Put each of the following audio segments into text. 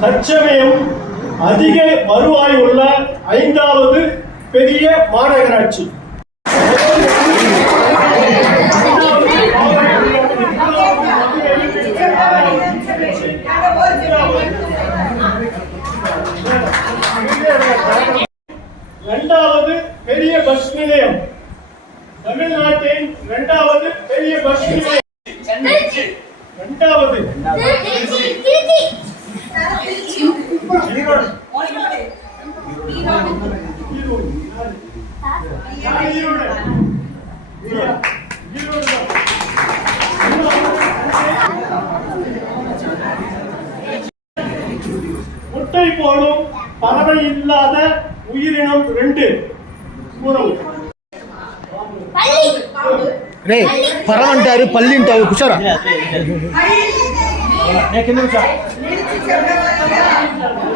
தற்சமயம் அதிக வருவாய் உள்ள ஐந்தாவது பெரிய மாநகராட்சி இரண்டாவது பெரிய பஸ் நிலையம் தமிழ்நாட்டின் இரண்டாவது பெரிய பஸ் நிலையம் இரண்டாவது முட்டை போடும் பறவை இல்லாத உயிரினம் ரெண்டு கூறவும் రే పరం అంటారు పల్లి అంటారు కుషారా சுலபமான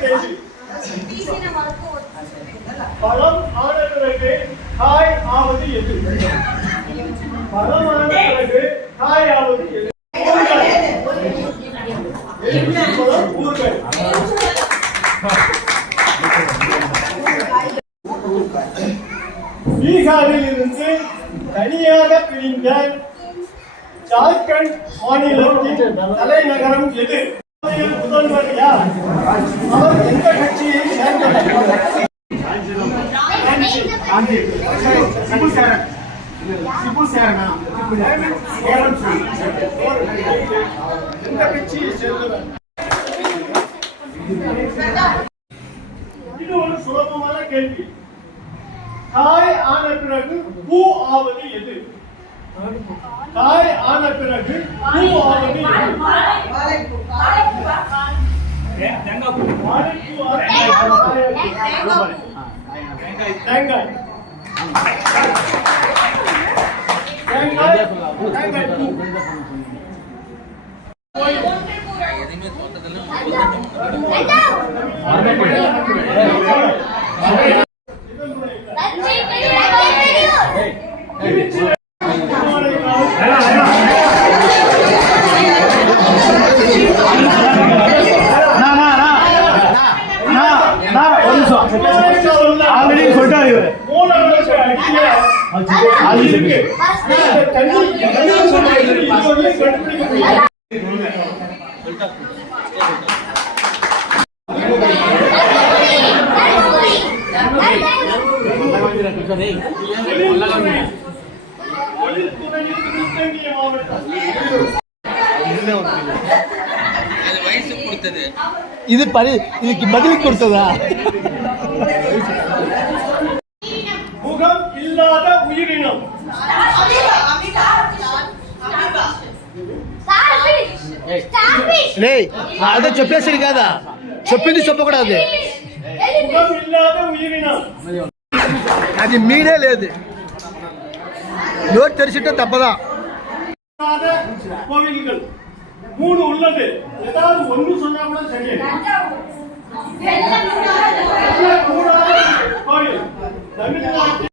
கேள்வி பழம் ஆன காய் ஆவது எது பழமான பிறகு காய் பீகாரில் இருந்து தனியாக பிரிந்த ஜார்க்கண்ட் மாநிலத்தின் தலைநகரம் எது? முதல்வர் யார்? அவர் எந்த கட்சியை சேர்ந்தவர் கட்சியை இது ஒரு சுலபமான கேள்வி. தாய் ஆன பிறகு பூ ஆவது எது? தாய் ஆன பிறகு பூ ஆவது எது? வாழைப்பூ. ஆவது தேங்காய் தேங்காய். தேங்காய் பூ இது பரி இதுக்கு பதில் கொடுத்ததா முகம் இல்லாத உயிரினம் రే అదే చెప్పేసరి కదా చెప్పింది చెప్పకూడదు முகம் இல்லாத உயிரினம் అది మీరే లేదు నోట్ తెరిచిట్టే తప్పదా இல்லாத கோவில்கள் மூணு உள்ளது ஏதாவது ஒண்ணு சொன்னா கூட சரியா கூடாத கோவில் தமிழ்நாட்டில்